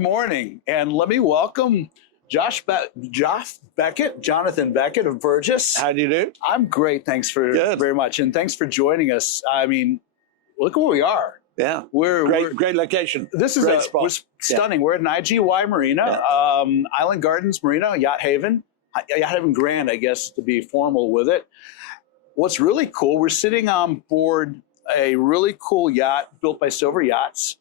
Good morning, and let me welcome Josh Beckett, Jonathan Beckett of Burgess. How do you do? I'm great, thanks very much, and thanks for joining us. I mean, look where we are. Yeah, we're great location. This is great spot. We're stunning. Yeah. We're at an IGY Marina, Island Gardens Marina, Yacht Haven Grand, I guess, to be formal with it. What's really cool, we're sitting on board a really cool yacht built by Silver Yachts.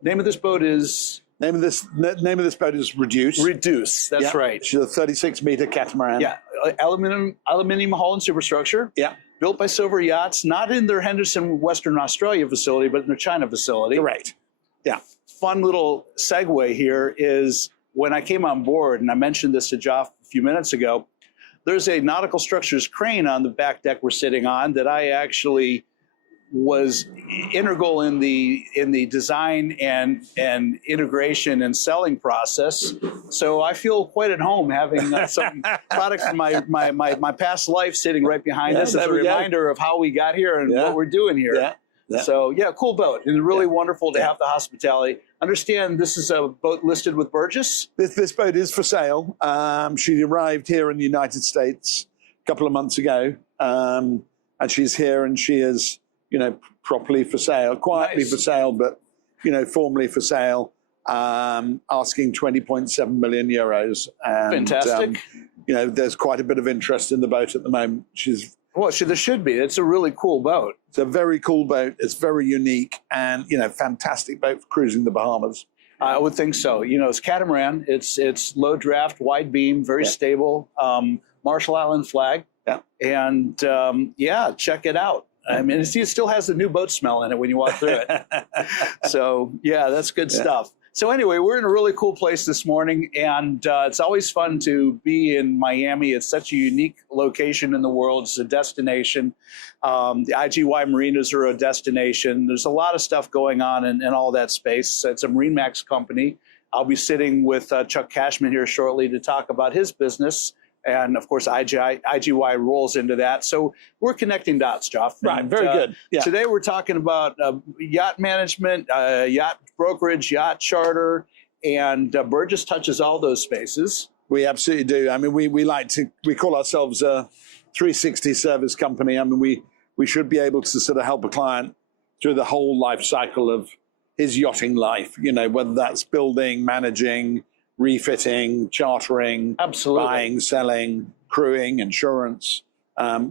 Name of this boat is Reduce. Reduce. That's right. It's a 36-meter catamaran. Yeah, aluminum hull and superstructure. Yeah, built by Silver Yachts, not in their Henderson, Western Australia facility, but in their China facility. Correct. Yeah. Fun little segue here is when I came on board, and I mentioned this to Joff a few minutes ago. There's a nautical structures crane on the back deck we're sitting on that I actually was integral in the design and integration and selling process. So I feel quite at home having some products from my past life sitting right behind us as a reminder of how we got here and what we're doing here. Yeah. Yeah. So yeah, cool boat, and really wonderful to have the hospitality. Understand this is a boat listed with Burgess? This boat is for sale. She arrived here in the United States a couple of months ago, and she's here, and she is, properly for sale, quietly for sale, but, formally for sale, asking 20.7 million euros. And, fantastic. There's quite a bit of interest in the boat at the moment. Well, there should be. It's a really cool boat. It's a very cool boat. It's very unique and, fantastic boat for cruising the Bahamas. I would think so. It's catamaran. It's low draft, wide beam, very stable, Marshall Island flag. Yeah. And, check it out. I mean, it still has the new boat smell in it when you walk through it. So, yeah, that's good stuff. So anyway, we're in a really cool place this morning, and it's always fun to be in Miami. It's such a unique location in the world. It's a destination. The IGY Marinas are a destination. There's a lot of stuff going on in all that space. It's a MarineMax company. I'll be sitting with Chuck Cashman here shortly to talk about his business. And, of course, IGY rolls into that. So we're connecting dots, Joff. Right, very good. Yeah. Today we're talking about yacht management, yacht brokerage, yacht charter, and Burgess touches all those spaces. We absolutely do. I mean, we call ourselves a 360 service company. I mean, we should be able to sort of help a client through the whole life cycle of his yachting life, whether that's building, managing, refitting, chartering, buying, selling, crewing, insurance.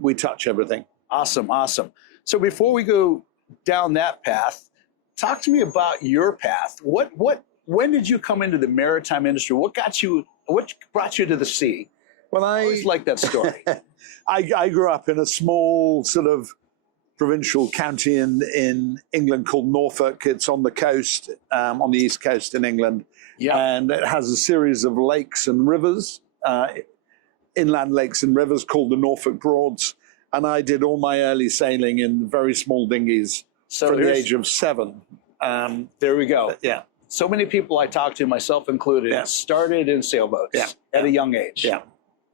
We touch everything. Awesome. So before we go down that path, talk to me about your path. When did you come into the maritime industry? What brought you to the sea? Well, I always like that story. I grew up in a small sort of provincial county in England called Norfolk. It's on the coast, on the east coast in England. Yeah. And it has a series of lakes and rivers, inland lakes and rivers called the Norfolk Broads. And I did all my early sailing in very small dinghies from the age of 7. There we go. Yeah. So many people I talked to, myself included, started in sailboats at a young age. Yeah.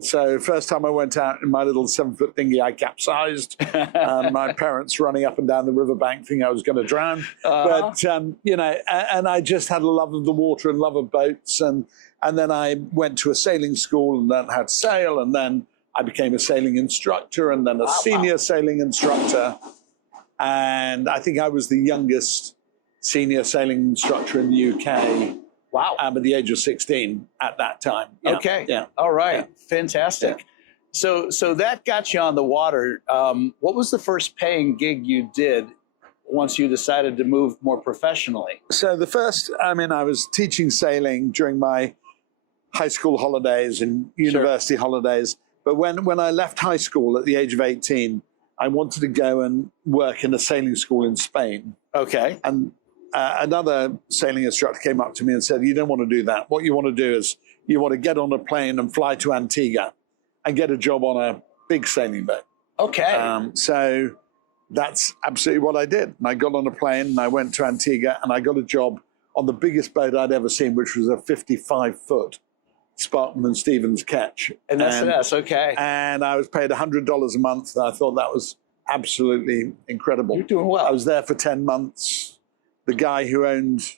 So first time I went out in my little 7-foot dinghy, I capsized. My parents running up and down the riverbank thinking I was going to drown. But, and I just had a love of the water and love of boats. And then I went to a sailing school and learned how to sail. And then I became a sailing instructor and then a senior sailing instructor. And I think I was the youngest senior sailing instructor in the UK. Wow. At the age of 16 at that time. Yeah. Okay. Yeah. All right. Yeah. Fantastic. Yeah. So that got you on the water. What was the first paying gig you did once you decided to move more professionally? So I was teaching sailing during my high school holidays and university holidays. But when I left high school at the age of 18, I wanted to go and work in a sailing school in Spain. Okay. And another sailing instructor came up to me and said, you don't want to do that. What you want to do is you want to get on a plane and fly to Antigua and get a job on a big sailing boat. Okay. So that's absolutely what I did. And I got on a plane and I went to Antigua and I got a job on the biggest boat I'd ever seen, which was a 55-foot Spartan and Stevens ketch. And that's okay. And I was paid $100 a month. And I thought that was absolutely incredible. You're doing well. I was there for 10 months. The guy who owned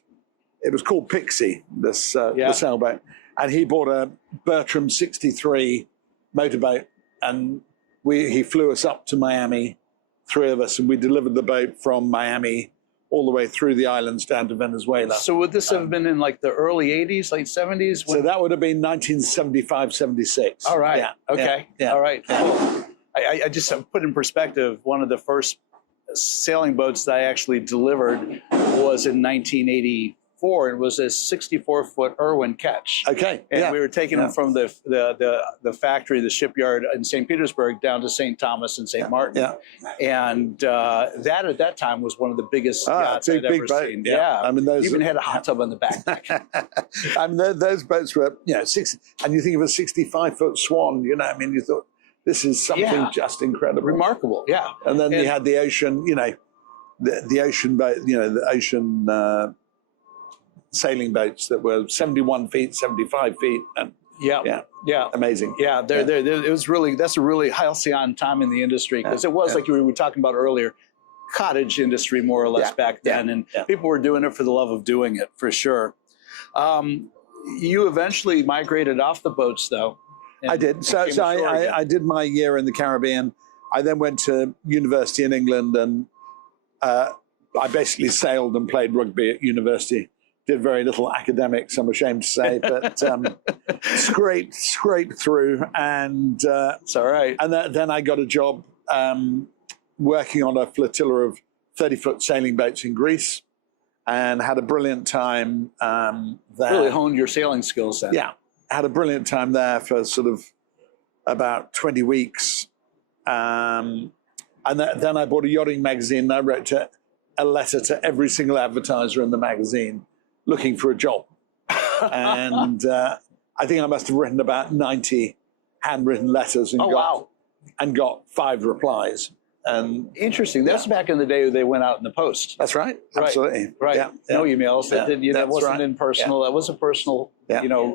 it was called Pixie, this the sailboat, and he bought a Bertram 63 motorboat, and he flew us up to Miami, 3 of us, and we delivered the boat from Miami all the way through the islands down to Venezuela. So would this have been in like the early 80s, late 70s? So that would have been 1975, 76. All right. Yeah. Okay. Yeah. All right. Cool. I just put in perspective, one of the first sailing boats that I actually delivered was in 1984. It was a 64-foot Irwin Ketch. Okay. And we were taking them from the factory, the shipyard in St. Petersburg down to St. Thomas and St. Martin. Yeah. And that at that time was one of the biggest yachts I'd ever seen. Yeah. I mean, those even had a hot tub on the back. I mean, those boats were, 60, and you think of a 65-foot Swan, I mean, you thought, this is something just incredible. Remarkable, yeah. And then you had the ocean, the ocean boat, the ocean sailing boats that were 71 feet, 75 feet. And amazing. Yeah, it was really, that's a really halcyon time in the industry, because it was like you were talking about earlier, cottage industry more or less back then. And people were doing it for the love of doing it, for sure. You eventually migrated off the boats, though. I did. So I did my year in the Caribbean. I then went to university in England, and I basically sailed and played rugby at university. Did very little academics, I'm ashamed to say, but scraped through. And it's all right. And then I got a job working on a flotilla of 30-foot sailing boats in Greece, and had a brilliant time there. Really honed your sailing skills then. Yeah. Had a brilliant time there for sort of about 20 weeks. And then I bought a yachting magazine, and I wrote a letter to every single advertiser in the magazine looking for a job. And I think I must have written about 90 handwritten letters and got 5 replies. And interesting. That's back in the day they went out in the post. That's right. Absolutely. Right. Yeah. No emails. That wasn't in personal. That was a personal,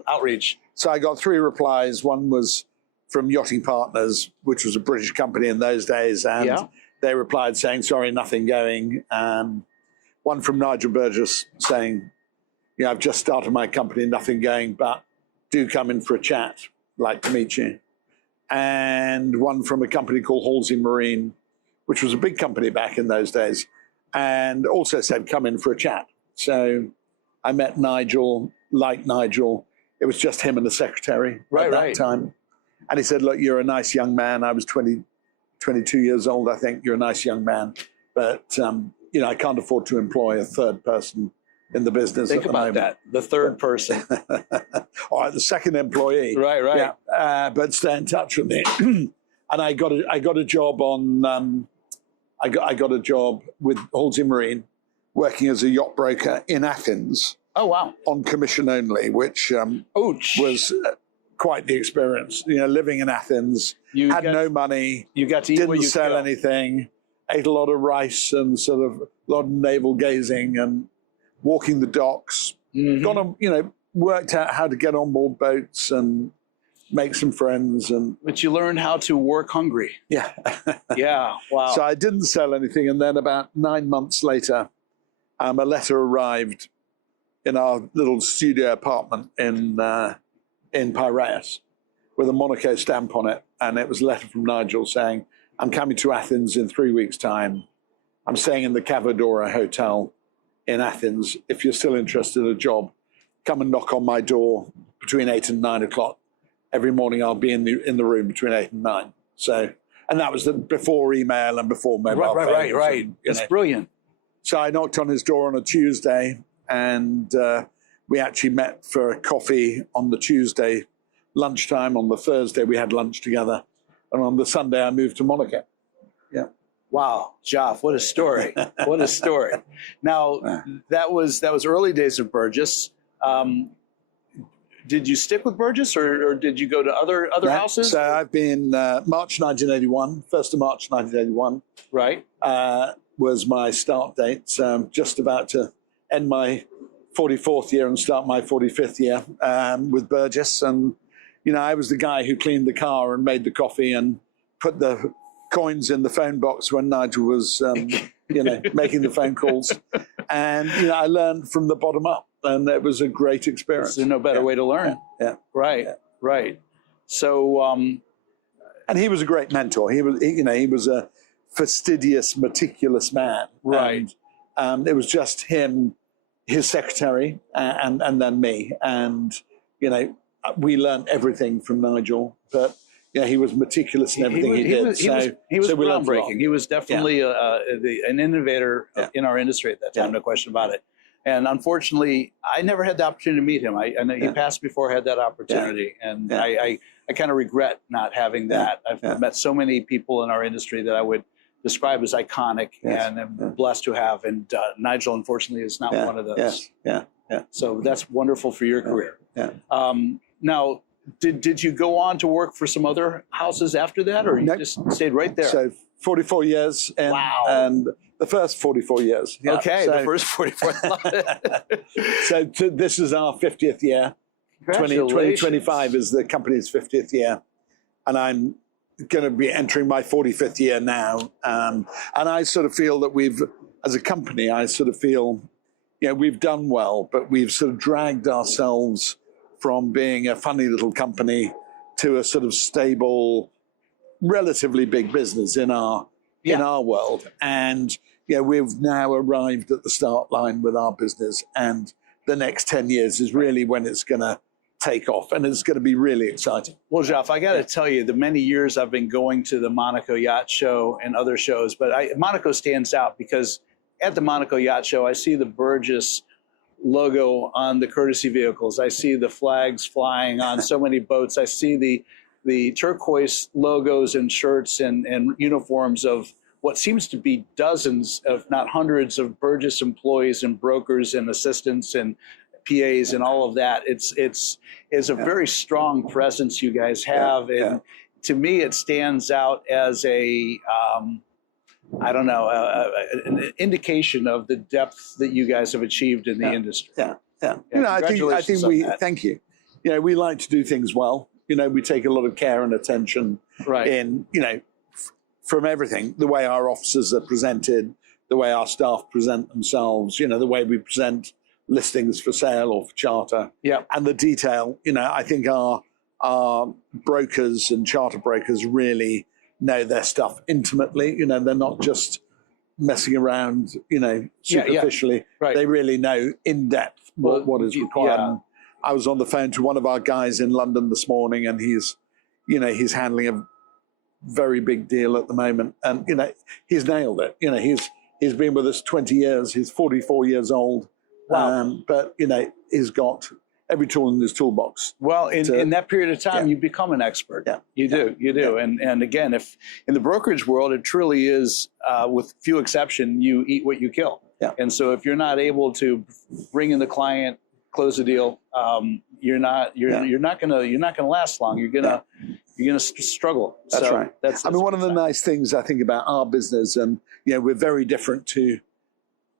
outreach. So I got 3 replies. One was from Yachting Partners, which was a British company in those days. And they replied saying, sorry, nothing going. One from Nigel Burgess saying, I've just started my company, nothing going, but do come in for a chat. Like to meet you. And one from a company called IGY Marina, which was a big company back in those days, and also said, come in for a chat. So I met Nigel, liked Nigel. It was just him and the secretary at that time. And he said, look, you're a nice young man. I was 22 years old, I think. You're a nice young man. But, I can't afford to employ a third person in the business. Think about that, the third person. All right, the second employee. Right. Yeah, but stay in touch with me. And I got a job on... I got a job with IGY Marina, working as a yacht broker in Athens. Oh, wow. On commission only, which was quite the experience. Living in Athens, had no money. You got to eat didn't sell anything, ate a lot of rice and sort of a lot of navel gazing and walking the docks. Got on, worked out how to get on board boats and make some friends. But you learned how to work hungry. Yeah. Yeah, wow. So I didn't sell anything, and then about 9 months later, a letter arrived in our little studio apartment in Piraeus with a Monaco stamp on it, and it was a letter from Nigel saying, I'm coming to Athens in 3 weeks' time. I'm staying in the Cavadora Hotel in Athens. If you're still interested in a job, come and knock on my door between 8 and 9 o'clock. Every morning I'll be in the room between 8 and 9. So, and that was before email and before mobile phones. Right. That's brilliant. So I knocked on his door on a Tuesday, and we actually met for a coffee on the Tuesday lunchtime. On the Thursday we had lunch together, and on the Sunday I moved to Monaco. Yeah. Wow, Joff, what a story! What a story. Now that was early days of Burgess. Did you stick with Burgess, or did you go to other houses? So I've been March 1981, 1st of March 1981. Right. Was my start date. So I'm just about to end my 44th year and start my 45th year with Burgess. And, I was the guy who cleaned the car and made the coffee and put the coins in the phone box when Nigel was, making the phone calls. And, I learned from the bottom up. and it was a great experience. There's no better way to learn. Yeah. Right. Yeah. Right. So, and he was a great mentor. He was a fastidious, meticulous man. Right. And it was just him, his secretary, and then me. And, we learned everything from Nigel, but he was meticulous in everything he did. He was groundbreaking. He was definitely an innovator in our industry at that time, no question about it. And unfortunately, I never had the opportunity to meet him. I know he passed before I had that opportunity, and I kind of regret not having that. I've met so many people in our industry that I would describe as iconic, and I'm blessed to have. And Nigel, unfortunately, is not one of those. So that's wonderful for your career. Now, did you go on to work for some other houses after that, or you just stayed right there? So 44 years. Wow. And the first 44 years. Yeah. Okay, the first 44. So this is our 50th year. 2025 is the company's 50th year. And I'm going to be entering my 45th year now. And I sort of feel that as a company, we've done well, but we've sort of dragged ourselves from being a funny little company to a sort of stable, relatively big business in our world. And we've now arrived at the start line with our business, and the next 10 years is really when it's going to take off, and it's going to be really exciting. Well, Jeff, I got to tell you, the many years I've been going to the Monaco Yacht Show and other shows, but Monaco stands out because at the Monaco Yacht Show, I see the Burgess logo on the courtesy vehicles. I see the flags flying on so many boats. I see the turquoise logos and shirts and uniforms of what seems to be dozens, if not hundreds, of Burgess employees and brokers and assistants and PAs and all of that. It's a very strong presence you guys have, and to me, it stands out as an indication of the depth that you guys have achieved in the industry. I think we thank you. We like to do things well. We take a lot of care and attention in, from everything, the way our officers are presented, the way our staff present themselves, the way we present listings for sale or for charter, and the detail. I think our brokers and charter brokers really know their stuff intimately. They're not just messing around, superficially. Right. They really know in depth what is required. I was on the phone to one of our guys in London this morning, and he's handling a very big deal at the moment, and he's nailed it. He's been with us 20 years. He's 44 years old. Wow. But he's got every tool in his toolbox. Well, in that period of time, you become an expert. You do. And again, if in the brokerage world, it truly is, with few exception, you eat what you kill. And so if you're not able to bring in the client, close the deal, you're not gonna last long. You're gonna struggle. That's so right. That's one of the nice things I think about our business, and we're very different to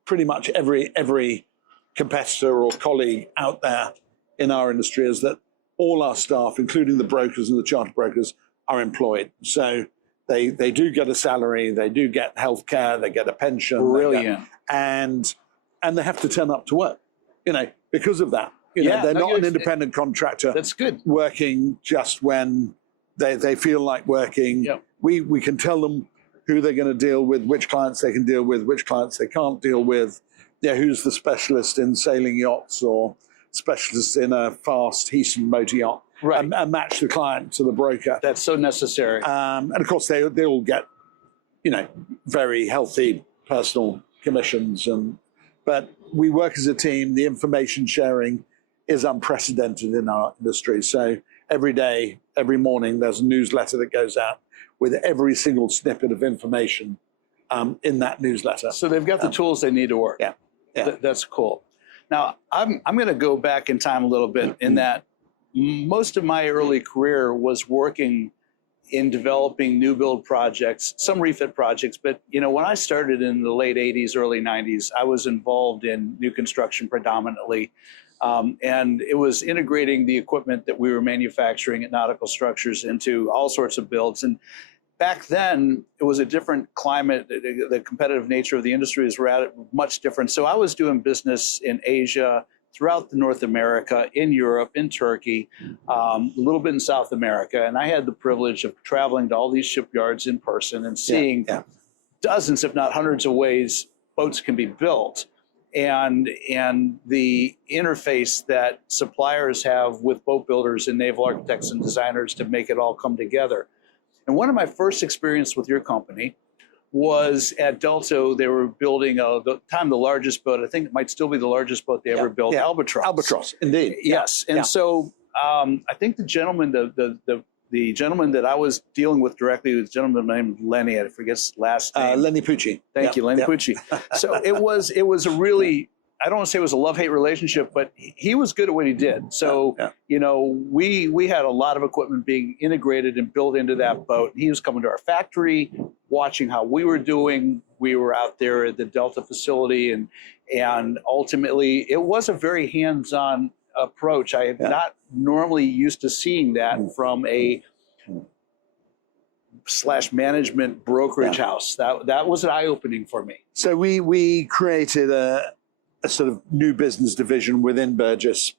pretty much every competitor or colleague out there in our industry, is that all our staff, including the brokers and the charter brokers, are employed. So they do get a salary, they do get healthcare, they get a pension. Brilliant. And they have to turn up to work, because of that. They're not an independent contractor. That's good. Working just when they feel like working. We can tell them who they're going to deal with, which clients they can deal with, which clients they can't deal with. Who's the specialist in sailing yachts or specialist in a fast Heaton motor yacht, and match the client to the broker. That's so necessary. And of course, they all get, very healthy personal commissions. But we work as a team. The information sharing is unprecedented in our industry. So every day, every morning, there's a newsletter that goes out with every single snippet of information in that newsletter. So they've got the tools they need to work. That's cool. Now, I'm going to go back in time a little bit, in that most of my early career was working in developing new build projects, some refit projects. But, when I started in the late 80s, early 90s, I was involved in new construction predominantly. And it was integrating the equipment that we were manufacturing at Nautical Structures into all sorts of builds. And back then, it was a different climate. The competitive nature of the industry is much different. So I was doing business in Asia, throughout the North America, in Europe, in Turkey, a little bit in South America. And I had the privilege of traveling to all these shipyards in person and seeing dozens, if not hundreds of ways boats can be built. And the interface that suppliers have with boat builders and naval architects and designers to make it all come together. And one of my first experience with your company was at Delta. They were building the largest boat. I think it might still be the largest boat they ever built, Albatross. Albatross, indeed. Yes. And so I think the gentleman, the gentleman that I was dealing with directly was a gentleman named Lenny. I forget his last name. Lenny Pucci. Thank you, Lenny Pucci. So it was a really, I don't want to say it was a love-hate relationship, but he was good at what he did. So, you know, we had a lot of equipment being integrated and built into that boat. He was coming to our factory, watching how we were doing. We were out there at the Delta facility, and ultimately it was a very hands-on approach. I have not normally used to seeing that from a / management brokerage house. That was eye-opening for me. So we created a sort of new business division within Burgess,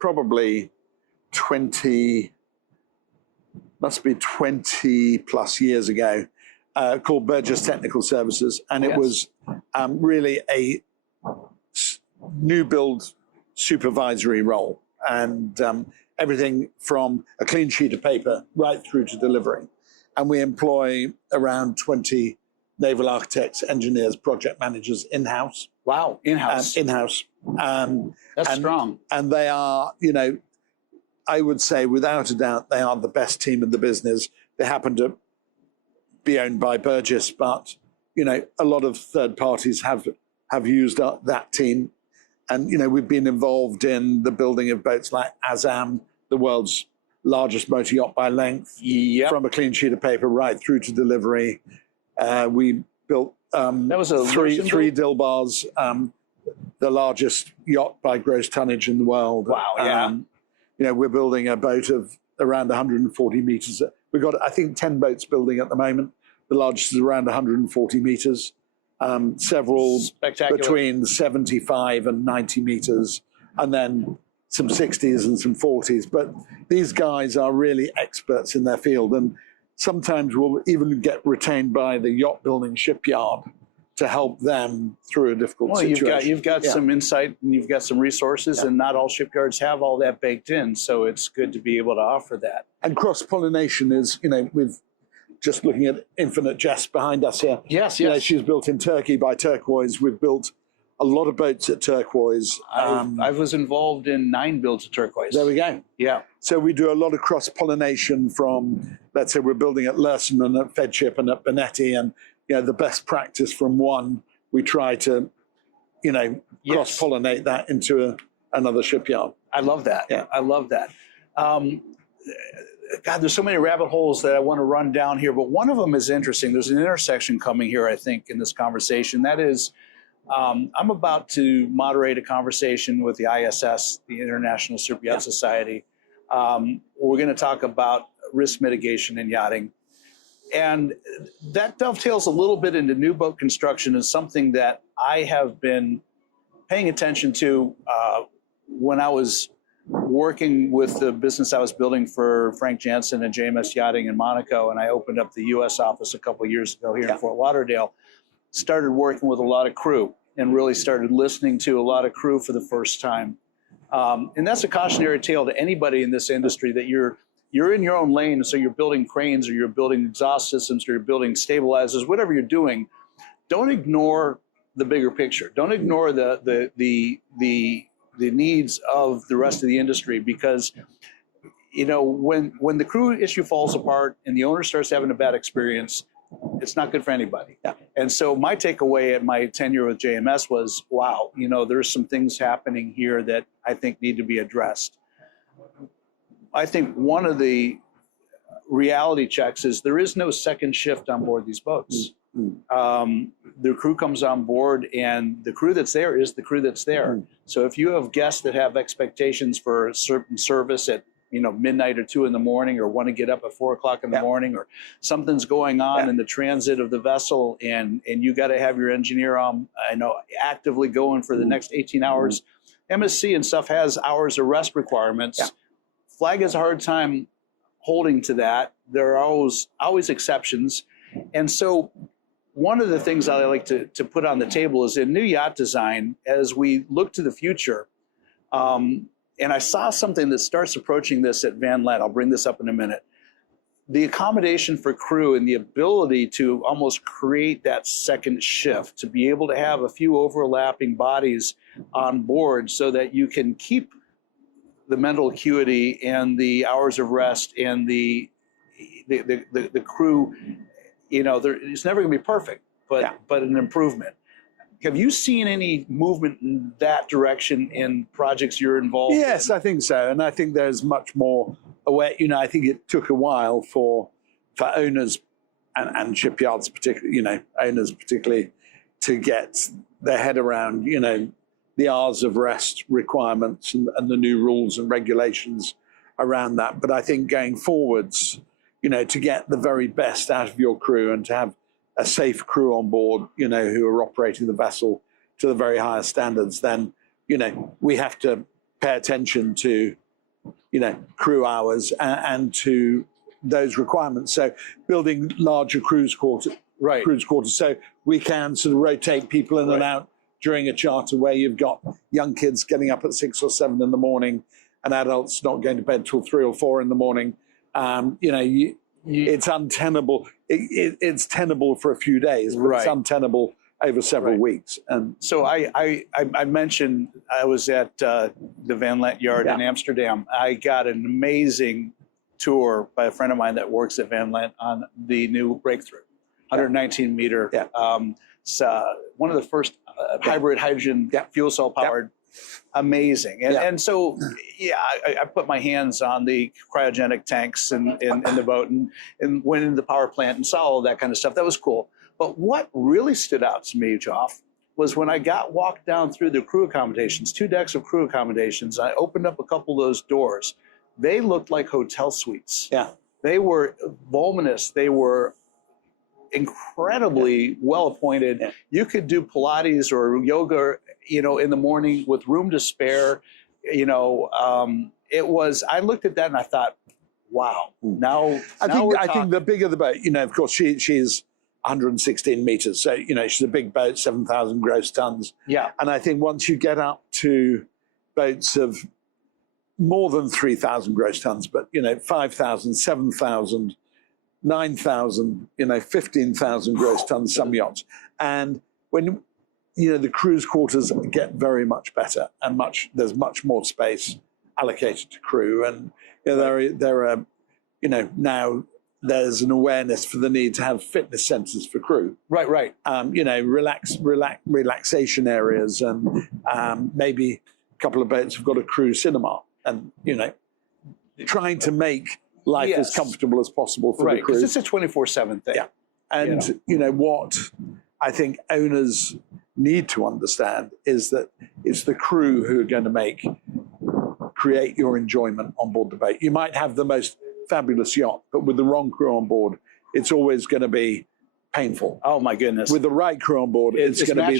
probably 20 plus years ago, called Burgess Technical Services. And it was really a new build supervisory role, and everything from a clean sheet of paper right through to delivery. And we employ around 20 naval architects, engineers, project managers in-house. Wow, in-house. In-house. That's strong. And they are, you know, I would say without a doubt, they are the best team in the business. They happen to be owned by Burgess, but, you know, a lot of third parties have used that team. And, you know, we've been involved in the building of boats like Azam, the world's largest motor yacht by length, from a clean sheet of paper right through to delivery. We built that was a three Dilbars, the largest yacht by gross tonnage in the world. Wow, you know, we're building a boat of around 140 meters. We've got, I think, 10 boats building at the moment. The largest is around 140 meters. Several between 75 and 90 meters, and then some 60s and some 40s. But these guys are really experts in their field, and sometimes we'll even get retained by the yacht building shipyard to help them through a difficult situation. You've got some insight, and you've got some resources, and not all shipyards have all that baked in. So it's good to be able to offer that. And cross-pollination is, you know, with just looking at Infinite Jest behind us here. Yes. You know, she's built in Turkey by Turquoise. We've built a lot of boats at Turquoise. I was involved in 9 builds at Turquoise. There we go. Yeah. So we do a lot of cross-pollination from, let's say we're building at Lursen and at Fedship and at Benetti, and, you know, the best practice from one, we try to, you know, cross-pollinate that into another shipyard. I love that. Yeah. I love that. God, there's so many rabbit holes that I want to run down here, but one of them is interesting. There's an intersection coming here, I think, in this conversation. That is, I'm about to moderate a conversation with the ISS, the International Super Yacht Society. We're going to talk about risk mitigation in yachting. And that dovetails a little bit into new boat construction, and something that I have been paying attention to when I was working with the business I was building for Frank Jansen and JMS Yachting in Monaco, and I opened up the U.S. office a couple of years ago here in Fort Lauderdale. Started working with a lot of crew and really started listening to a lot of crew for the first time. And that's a cautionary tale to anybody in this industry, that you're in your own lane, so you're building cranes or you're building exhaust systems or you're building stabilizers, whatever you're doing. Don't ignore the bigger picture. Don't ignore the needs of the rest of the industry, because, you know, when the crew issue falls apart and the owner starts having a bad experience, it's not good for anybody. Yeah. And so my takeaway at my tenure with JMS was, wow, you know, there's some things happening here that I think need to be addressed. I think one of the reality checks is there is no second shift on board these boats. The crew comes on board, and the crew that's there is the crew that's there. So if you have guests that have expectations for a certain service at, you know, midnight or 2 in the morning, or want to get up at 4 o'clock in the morning, or something's going on in the transit of the vessel, and you got to have your engineer on, actively going for the next 18 hours, MSC and stuff has hours of rest requirements. Yeah. Flag has a hard time holding to that. There are always exceptions. And so one of the things I like to put on the table is in new yacht design, as we look to the future, and I saw something that starts approaching this at Van Lent. I'll bring this up in a minute. The accommodation for crew and the ability to almost create that second shift, to be able to have a few overlapping bodies on board so that you can keep the mental acuity and the hours of rest and the crew, it's never going to be perfect, but an improvement. Have you seen any movement in that direction in projects you're involved in? Yes, I think so. And I think there's much more aware. I think it took a while for owners and shipyards particularly, owners particularly, to get their head around, the hours of rest requirements and the new rules and regulations around that. But I think going forwards, to get the very best out of your crew and to have a safe crew on board, who are operating the vessel to the very highest standards, then, we have to pay attention to, crew hours and to those requirements. So building larger cruise quarters, so we can sort of rotate people in and out during a charter where you've got young kids getting up at 6 or 7 in the morning and adults not going to bed till 3 or 4 in the morning. It's untenable. It's tenable for a few days, but it's untenable over several weeks. And so I mentioned I was at the Van Lent Yard in Amsterdam. I got an amazing tour by a friend of mine that works at Van Lent on the new Breakthrough, 119 meter. It's one of the first hybrid hydrogen fuel cell powered. Amazing. And so, I put my hands on the cryogenic tanks in the boat and went into the power plant and saw all that kind of stuff. That was cool. But what really stood out to me, Joff, was when I walked down through the crew accommodations, 2 decks of crew accommodations. I opened up a couple of those doors. They looked like hotel suites. Yeah. They were voluminous. They were incredibly well appointed. Yeah. You could do Pilates or yoga, in the morning with room to spare. I looked at that and I thought, wow. I think the bigger the boat, of course she's 116 meters. So, she's a big boat, 7,000 gross tons. Yeah. And I think once you get up to boats of more than 3,000 gross tons, but, 5,000, 7,000, 9,000, 15,000 gross tons, some yachts. And when, the cruise quarters get very much better and there's much more space allocated to crew. And there are, now there's an awareness for the need to have fitness centers for crew. Right. Relaxation areas, and maybe a couple of boats have got a crew cinema, and, trying to make life as comfortable as possible for the crew. Because it's a 24/7 thing. Yeah. And, what I think owners need to understand is that it's the crew who are going to create your enjoyment on board the boat. You might have the most fabulous yacht, but with the wrong crew on board, it's always going to be painful. Oh my goodness. With the right crew on board, it's going to be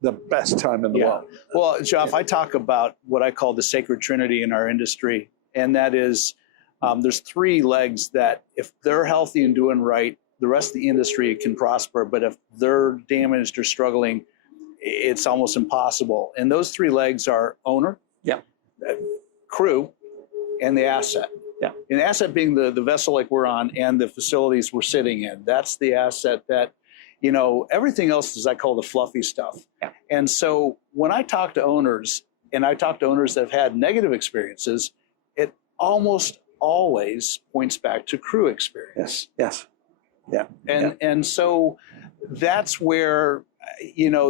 the best time in the world. Well, Joff, I talk about what I call the sacred trinity in our industry, and that is there's 3 legs that if they're healthy and doing right, the rest of the industry can prosper. But if they're damaged or struggling, it's almost impossible. And those 3 legs are owner, crew, and the asset. Yeah. And the asset being the vessel like we're on and the facilities we're sitting in. That's the asset that, everything else is I call the fluffy stuff. Yeah. And so when I talk to owners, and I talk to owners that have had negative experiences, it almost always points back to crew experience. Yes. Yeah. And so that's where,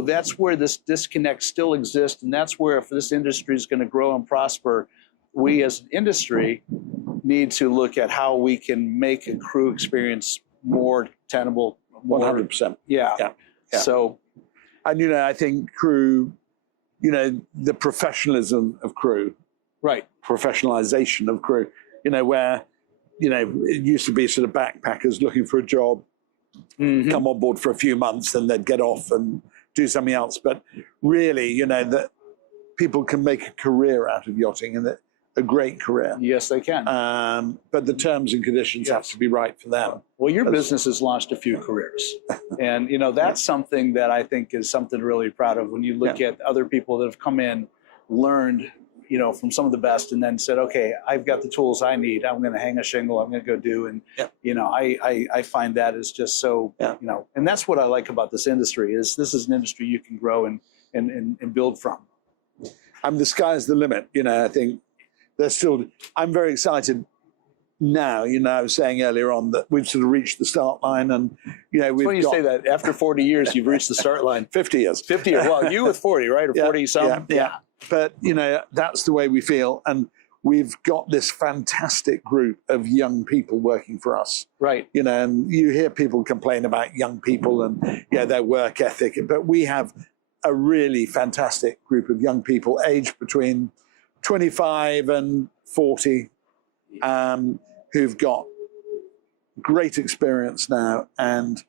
that's where this disconnect still exists. And that's where if this industry is going to grow and prosper, we as an industry need to look at how we can make a crew experience more tenable. 100%. Yeah. So, and, I think crew, the professionalism of crew, professionalization of crew, where, it used to be sort of backpackers looking for a job, come on board for a few months, then they'd get off and do something else. But really, that people can make a career out of yachting, and a great career. Yes, they can. But the terms and conditions have to be right for them. Well, your business has launched a few careers. And, that's something that I think is something to really proud of when you look at other people that have come in, learned, from some of the best, and then said, okay, I've got the tools I need. I'm going to hang a shingle. I'm going to go do. And, I find that is just so, and that's what I like about this industry is this is an industry you can grow and build from. The sky's the limit. I think I'm very excited now. I was saying earlier on that we've sort of reached the start line, and we've funny you say that. After 40 years, you've reached the start line. 50 years. 50 years. Well, you with 40, right? Or 40 some? Yeah. But that's the way we feel, and we've got this fantastic group of young people working for us. Right. And you hear people complain about young people and their work ethic, but we have a really fantastic group of young people aged between 25 and 40 who've got great experience now. And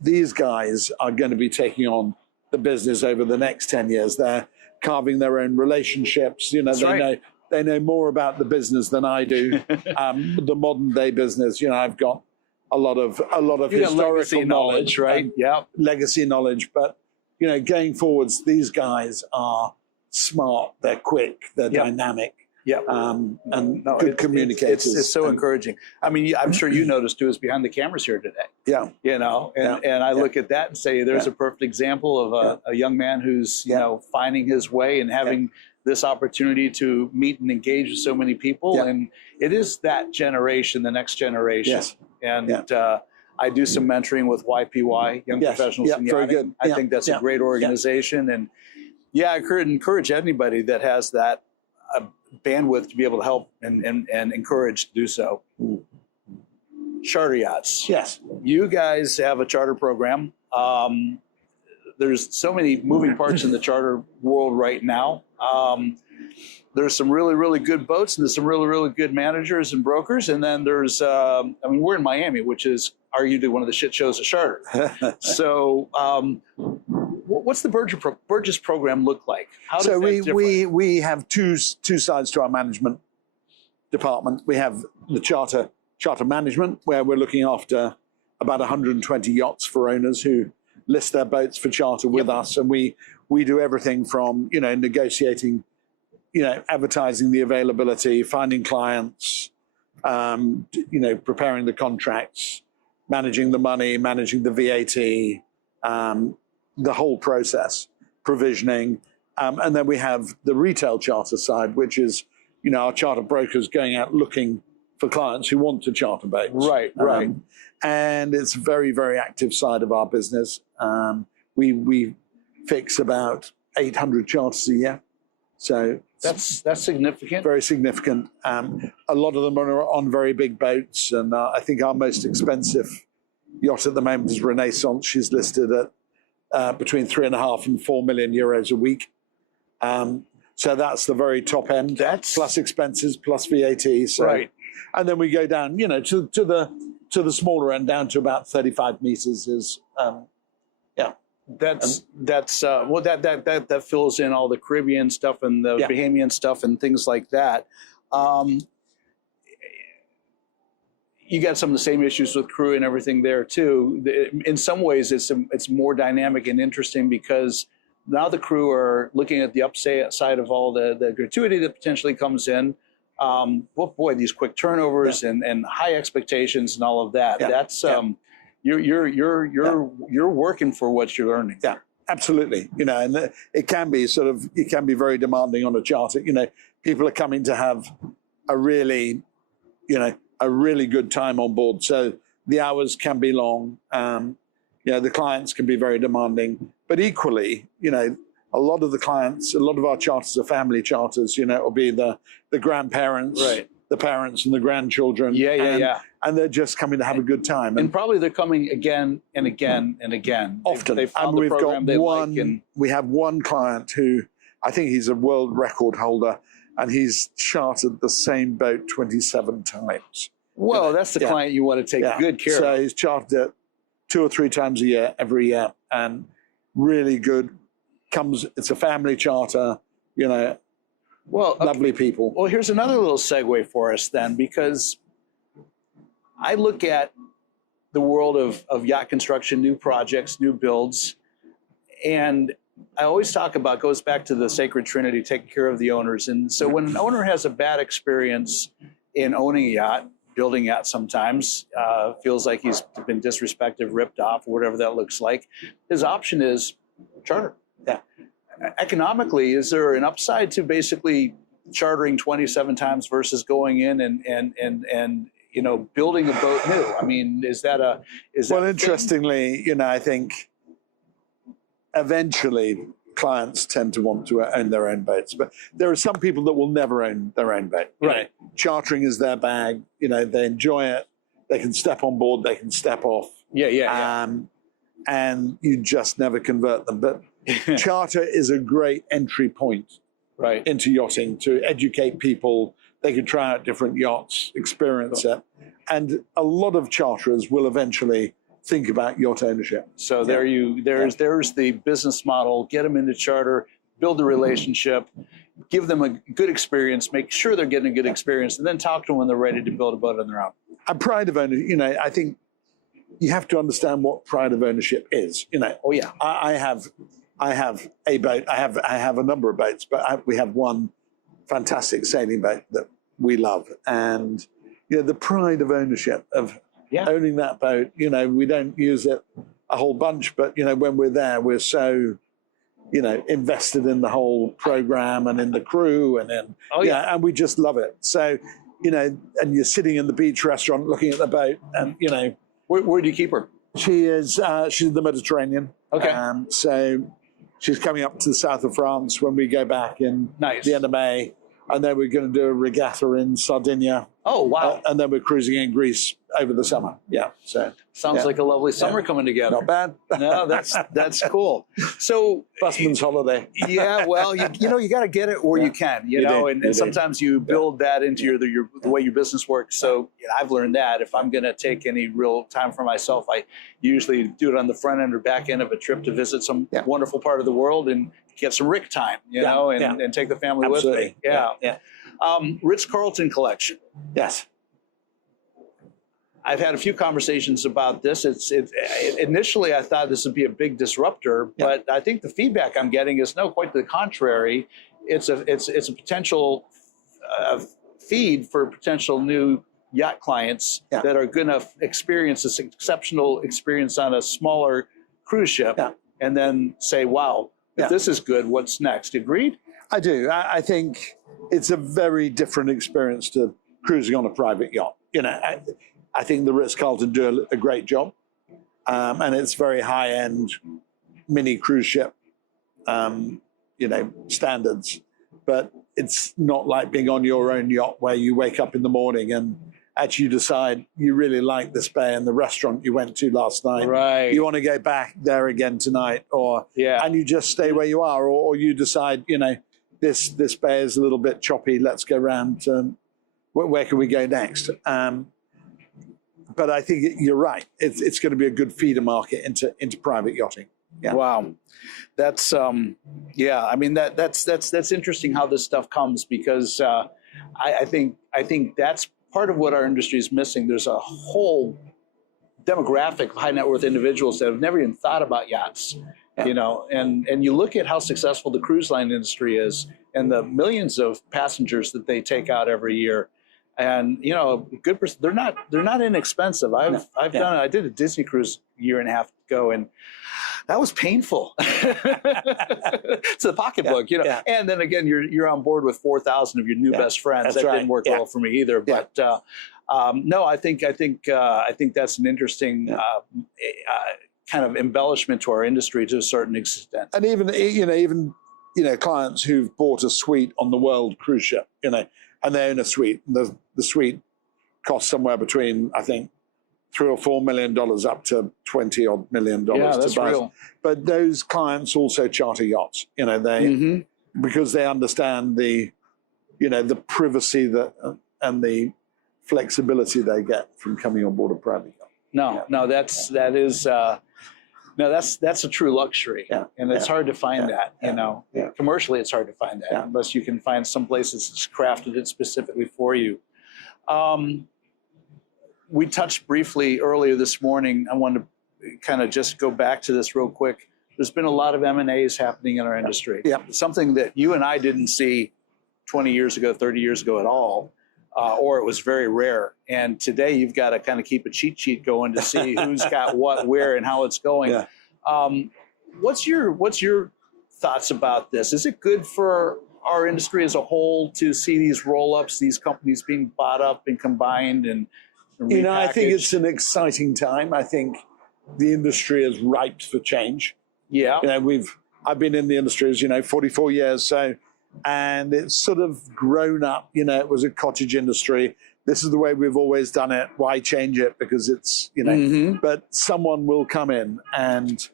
these guys are going to be taking on the business over the next 10 years. They're carving their own relationships. They know more about the business than I do. The modern day business, I've got a lot of historical knowledge, right? Yeah. Legacy knowledge. But, going forwards, these guys are smart, they're quick, they're dynamic. Yeah, and good communicators. It's so encouraging. I mean, I'm sure you noticed too, is behind the cameras here today. Yeah, and I look at that and say, there's a perfect example of a young man who's finding his way and having this opportunity to meet and engage with so many people. And it is that generation, the next generation. Yes. And I do some mentoring with YPY, Young Professionals in Yachting. Very good. I think that's a great organization, and I could encourage anybody that has that bandwidth to be able to help and encourage to do so. Charter yachts. Yes. You guys have a charter program. There's so many moving parts in the charter world right now. There's some really, really good boats, and there's some really, really good managers and brokers. And then there's, we're in Miami, which is arguably one of the shit shows of charter. So what's the Burgess program look like? How does that differ? we have two sides to our management department. We have the charter management, where we're looking after about 120 yachts for owners who list their boats for charter with us, and we do everything from negotiating, advertising the availability, finding clients, preparing the contracts, managing the money, managing the VAT, the whole process, provisioning. And then we have the retail charter side, which is, our charter brokers going out looking for clients who want to charter boats. Right. And it's a very, very active side of our business. We fix about 800 charters a year. So that's significant. Very significant. A lot of them are on very big boats. And I think our most expensive yacht at the moment is Renaissance. She's listed at between 3.5 and 4 million euros a week. So that's the very top end. That's plus expenses, plus VAT. So, right. And then we go down, to the smaller end, down to about 35 meters is, that fills in all the Caribbean stuff and the Bahamian stuff and things like that. You got some of the same issues with crew and everything there too. In some ways, it's more dynamic and interesting because now the crew are looking at the upside of all the gratuity that potentially comes in. These quick turnovers and high expectations and all of that. That's you're working for what you're learning. Yeah, absolutely. And it can be very demanding on a charter. People are coming to have a really good time on board. So the hours can be long. The clients can be very demanding, but equally, a lot of our charters are family charters. It'll be the grandparents, right, the parents and the grandchildren. And they're just coming to have a good time. And probably they're coming again and again and again. Often. They found the program they like. We have one client who, I think he's a world record holder, and he's chartered the same boat 27 times. Well, that's the client you want to take good care of. So he's chartered it 2 or 3 times a year, every year, and really good. It's a family charter. Well, okay. Lovely people. Well, here's another little segue for us then, because I look at the world of yacht construction, new projects, new builds, and I always talk about, goes back to the sacred trinity, taking care of the owners. And so when an owner has a bad experience in owning a yacht, building a yacht sometimes, feels like he's been disrespected, ripped off, or whatever that looks like, his option is charter. Yeah. Economically, is there an upside to basically chartering 27 times versus going in and building a boat new? I mean, is that well, interestingly, I think eventually clients tend to want to own their own boats, but there are some people that will never own their own boat. Right. Chartering is their bag. They enjoy it. They can step on board. They can step off. Yeah. And you just never convert them. But charter is a great entry point into yachting to educate people. They can try out different yachts, experience it. And a lot of charterers will eventually think about yacht ownership. So there's the business model. Get them into charter, build the relationship, give them a good experience, make sure they're getting a good experience, and then talk to them when they're ready to build a boat on their own. And pride of ownership, I think you have to understand what pride of ownership is. Oh yeah. I have a boat. I have a number of boats, but we have one fantastic sailing boat that we love, and the pride of ownership of owning that boat. We don't use it a whole bunch, but when we're there, we're so invested in the whole program and in the crew and and we just love it. So and you're sitting in the beach restaurant looking at the boat, and where do you keep her? She's in the Mediterranean. Okay. So she's coming up to the south of France when we go back in the end of May. And then we're going to do a regatta in Sardinia. Oh, wow. And then we're cruising in Greece over the summer. Yeah. So sounds like a lovely summer coming together. Not bad. No, that's cool. So busman's holiday. Yeah, well, you got to get it where you can, and sometimes you build that into the way your business works. So I've learned that if I'm going to take any real time for myself, I usually do it on the front end or back end of a trip to visit some wonderful part of the world and get some Rick time, and take the family with me. Yeah. Ritz-Carlton collection. Yes. I've had a few conversations about this. Initially, I thought this would be a big disruptor, but I think the feedback I'm getting is no, quite the contrary. It's a potential feed for potential new yacht clients that are going to experience this exceptional experience on a smaller cruise ship, and then say, "Wow, if this is good, what's next?" Agreed? I do. I think it's a very different experience to cruising on a private yacht. I think the Ritz-Carlton do a great job, and it's very high-end mini cruise ship, standards. But it's not like being on your own yacht where you wake up in the morning and actually you decide you really like this bay and the restaurant you went to last night. Right. You want to go back there again tonight, and you just stay where you are, or you decide, this bay is a little bit choppy. Let's go round. Where can we go next? But I think you're right. It's going to be a good feeder market into private yachting. Yeah. Wow, that's I mean that's interesting how this stuff comes, because I think that's part of what our industry is missing. There's a whole demographic of high net worth individuals that have never even thought about yachts. And you look at how successful the cruise line industry is and the millions of passengers that they take out every year. And good person. They're not inexpensive. I did a Disney cruise a year and a half ago, and that was painful. It's a pocketbook, And then again, you're on board with 4,000 of your new best friends. That didn't work well for me either. But no, I think that's an interesting kind of embellishment to our industry to a certain extent. And even clients who've bought a suite on the World cruise ship, and they own a suite. The suite costs somewhere between, I think, $3 or $4 million up to $20 odd million to buy. Real. But those clients also charter yachts. Because they understand the privacy and the flexibility they get from coming on board a private yacht. No, that is No, that's a true luxury, and it's hard to find that. You know, commercially, it's hard to find that unless you can find some places that's crafted it specifically for you. We touched briefly earlier this morning. I wanted to kind of just go back to this real quick. There's been a lot of M&As happening in our industry. Something that you and I didn't see 20 years ago, 30 years ago at all, or it was very rare. And today you've got to kind of keep a cheat sheet going to see who's got what, where, and how it's going. What's your thoughts about this? Is it good for our industry as a whole to see these roll-ups, these companies being bought up and combined and repackaged? You know, I think it's an exciting time. I think the industry is ripe for change. You know, I've been in the industry, as you know, 44 years. So, and it's sort of grown up. You know, it was a cottage industry. This is the way we've always done it. Why change it? Because it's, you know, but someone will come in and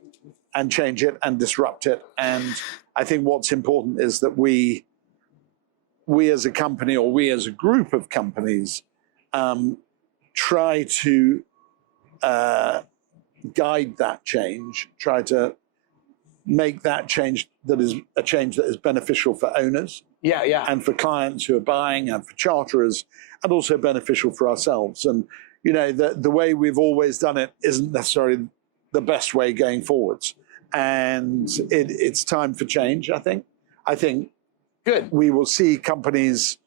change it and disrupt it. And I think what's important is that we as a company, or we as a group of companies, try to guide that change, try to make that change that is a change that is beneficial for owners, and for clients who are buying, and for charterers, and also beneficial for ourselves. And you know, the way we've always done it isn't necessarily the best way going forwards. And it's time for change. I think good. We will see companies,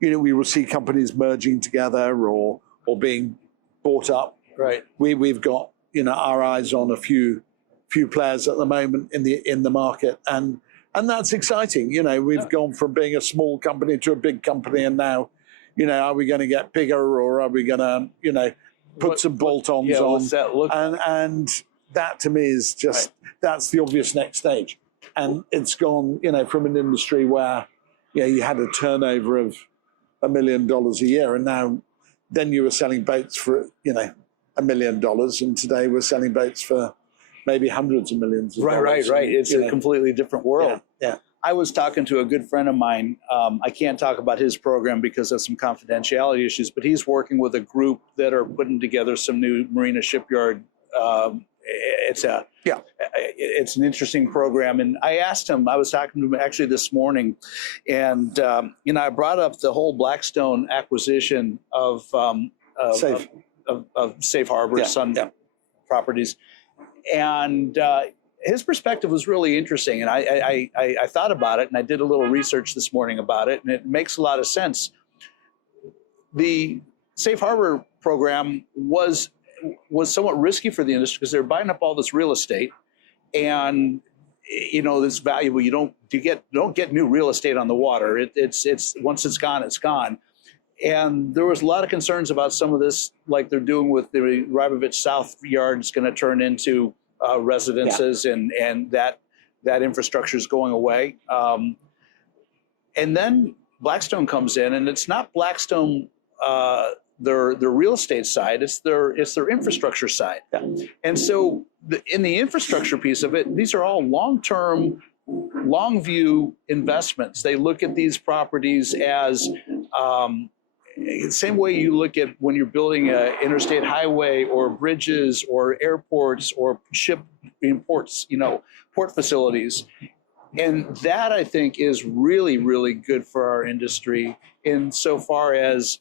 you know, we will see companies merging together or being bought up. Right. We've got, you know, our eyes on a few players at the moment in the market, and that's exciting. You know, we've gone from being a small company to a big company, and now, you know, are we going to get bigger, or are we going to, you know, put some bolt-ons on? What's that look like? And that to me is just that's the obvious next stage. And it's gone, you know, from an industry where, you know, you had a turnover of $1 million a year, and now then you were selling boats for, you know, $1 million, and today we're selling boats for maybe hundreds of millions of dollars. Right. It's a completely different world. Yeah. I was talking to a good friend of mine. I can't talk about his program because of some confidentiality issues, but he's working with a group that are putting together some new marina shipyard. It's an interesting program. And I asked him, I was talking to him actually this morning, and you know, I brought up the whole Blackstone acquisition of Safe Harbor Sun Properties. And his perspective was really interesting. And I thought about it, and I did a little research this morning about it, and it makes a lot of sense. The Safe Harbor program was somewhat risky for the industry because they're buying up all this real estate, and you know, it's valuable. You don't get new real estate on the water. It's once it's gone, it's gone. And there was a lot of concerns about some of this, like they're doing with the Rybovich South Yard. Is going to turn into residences, and that infrastructure is going away. And then Blackstone comes in, and it's not Blackstone their real estate side; it's their infrastructure side. And so in the infrastructure piece of it, these are all long-term, long-view investments. They look at these properties as the same way you look at when you're building an interstate highway or bridges or airports or ship imports, you know, port facilities. And that, I think, is really, really good for our industry insofar as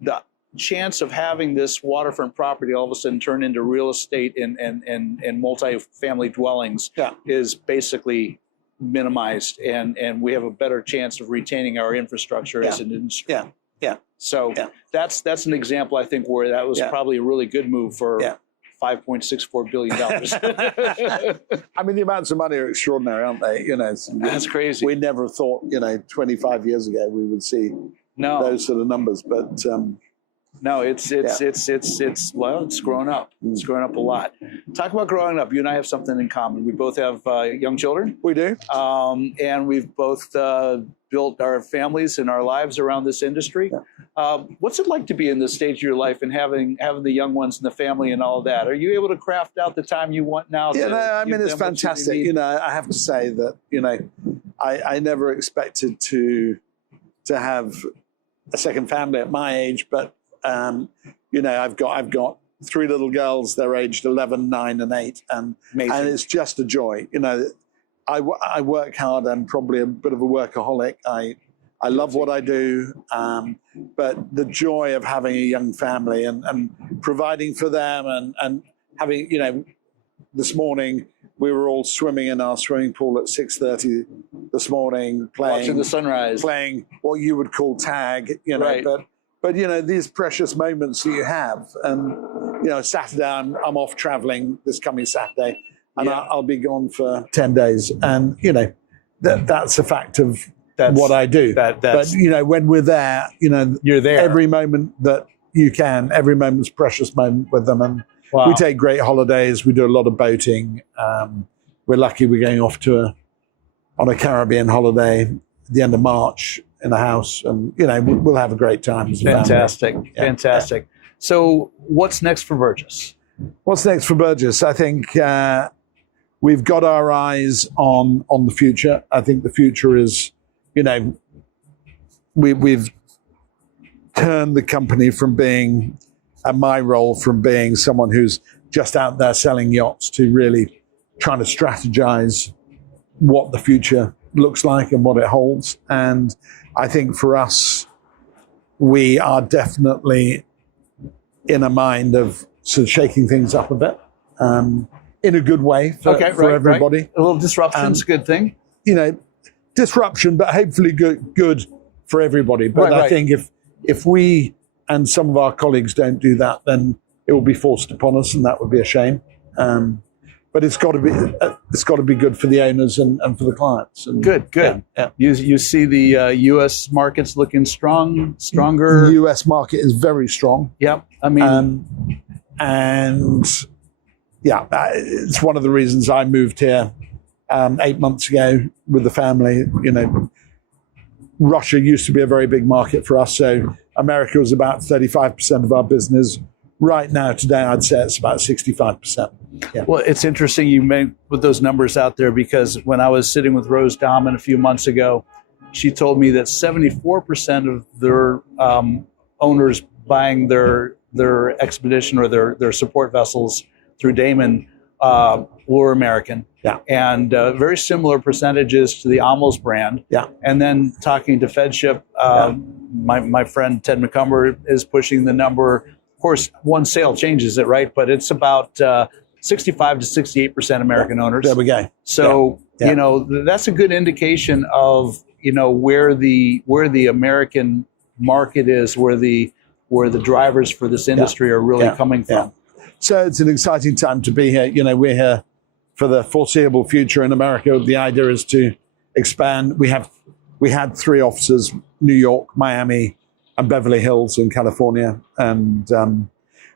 the chance of having this waterfront property all of a sudden turn into real estate and multi-family dwellings is basically minimized, and we have a better chance of retaining our infrastructure as an industry. So that's an example, I think, where that was probably a really good move for $5.64 billion. I mean, the amounts of money are extraordinary, aren't they? You know, that's crazy. We never thought, you know, 25 years ago we would see those sort of numbers, but no, it's grown up. It's grown up a lot. Talk about growing up. You and I have something in common. We both have young children. We do. And we've both built our families and our lives around this industry. What's it like to be in this stage of your life and having the young ones and the family and all of that? Are you able to craft out the time you want now? I mean, it's fantastic. You know, I have to say that, you know, I never expected to have a second family at my age, but you know, I've got 3 little girls. They're aged 11, 9, and 8, and it's just a joy. You know, I work hard. I'm probably a bit of a workaholic. I love what I do, but the joy of having a young family and providing for them and having, you know, this morning we were all swimming in our swimming pool at 6:30 this morning, watching the sunrise, playing what you would call tag, you know, right. but you know, these precious moments that you have. And you know, Saturday I'm off traveling this coming Saturday, and I'll be gone for 10 days, and you know, that's a fact of what I do. But you know, when we're there, you know, you're there every moment that you can. Every moment's a precious moment with them, and we take great holidays. We do a lot of boating. We're lucky we're going off on a Caribbean holiday at the end of March in a house, and you know, we'll have a great time. Fantastic. So what's next for Burgess? What's next for Burgess? I think we've got our eyes on the future. I think the future is, you know, we've turned the company from being, and my role from being someone who's just out there selling yachts to really trying to strategize what the future looks like and what it holds. And I think for us, we are definitely in a mind of sort of shaking things up a bit, in a good way for everybody. Right. A little disruption's a good thing. You know, disruption, but hopefully good for everybody. But I think if we and some of our colleagues don't do that, then it will be forced upon us, and that would be a shame. But it's got to be good for the owners and for the clients. And, good. Yeah. You see the U.S. markets looking stronger. The U.S. market is very strong. Yep. I mean, and yeah, it's one of the reasons I moved here 8 months ago with the family. You know, Russia used to be a very big market for us, so America was about 35% of our business. Right now, today, I'd say it's about 65%. Yeah. Well, it's interesting you may put those numbers out there, because when I was sitting with Rose Dahman a few months ago, she told me that 74% of their owners buying their expedition or their support vessels through Damon were American. Yeah. And very similar percentages to the Amos brand. Yeah. And then talking to FedShip, my friend Ted McCumber is pushing the number. Of course, one sale changes it, right? But it's about 65 to 68% American owners. There we go. So, you know, that's a good indication of, you know, where the American market is, where the drivers for this industry are really coming from. So it's an exciting time to be here. You know, we're here for the foreseeable future in America. The idea is to expand. We had 3 offices: New York, Miami, and Beverly Hills in California. And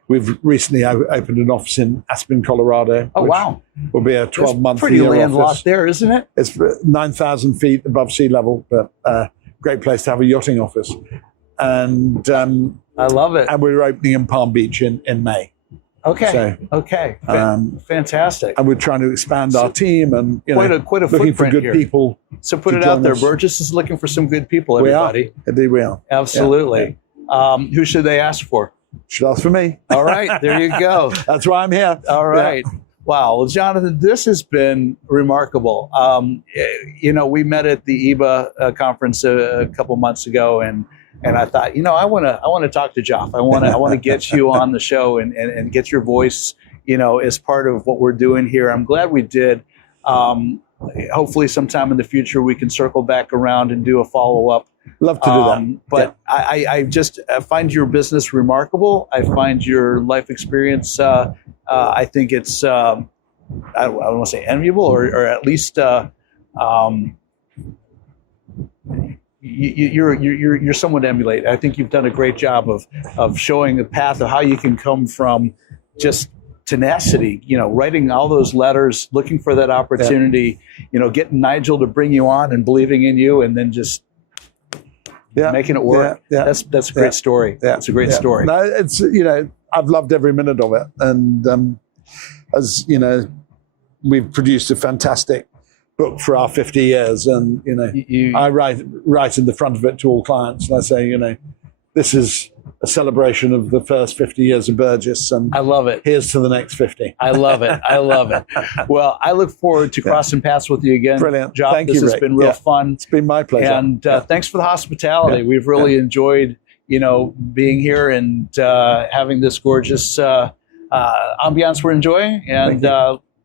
we've recently opened an office in Aspen, Colorado. Oh, wow. Will be a 12-month pretty landlocked there, isn't it? It's 9,000 feet above sea level, but great place to have a yachting office. And I love it. And we're opening in Palm Beach in May. Okay. Fantastic. And we're trying to expand our team, and quite a looking for good people. So put it out there. Burgess is looking for some good people. Everybody. Indeed, we are. Absolutely. Yeah. Who should they ask for? Should ask for me. All right. There you go. That's why I'm here. All right. Yeah. Wow. Well, Jonathan, this has been remarkable. You know, we met at the IGY conference a couple months ago, and I thought, you know, I want to talk to Joff. I want to get you on the show and get your voice, you know, as part of what we're doing here. I'm glad we did. Hopefully sometime in the future we can circle back around and do a follow-up. Love to do that. But I find your business remarkable. I find your life experience, I think it's, I don't want to say enviable, or at least you're someone to emulate. I think you've done a great job of showing the path of how you can come from just tenacity, you know, writing all those letters, looking for that opportunity, you know, getting Nigel to bring you on and believing in you, and then just making it work. That's a great story. It's a great story. No, it's, you know, I've loved every minute of it. And as you know, we've produced a fantastic book for our 50 years, and you know, I write in the front of it to all clients, and I say, you know, this is a celebration of the first 50 years of Burgess, and I love it. here's to the next 50. I love it. I love it. Well, I look forward to crossing paths with you again. Brilliant. Job. Thank this you, has Rick. been real Yeah. fun. It's been my pleasure. And thanks for the hospitality. We've really enjoyed, being here and having this gorgeous ambiance we're enjoying. And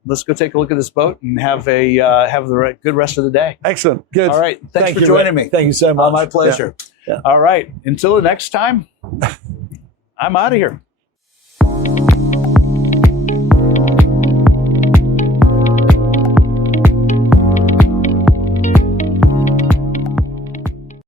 let's go take a look at this boat and have the good rest of the day. Excellent. Good. All right. Thanks for you, joining Rick. me. Thank you so much. My pleasure. Yeah. All right. Until the next time, I'm out of here.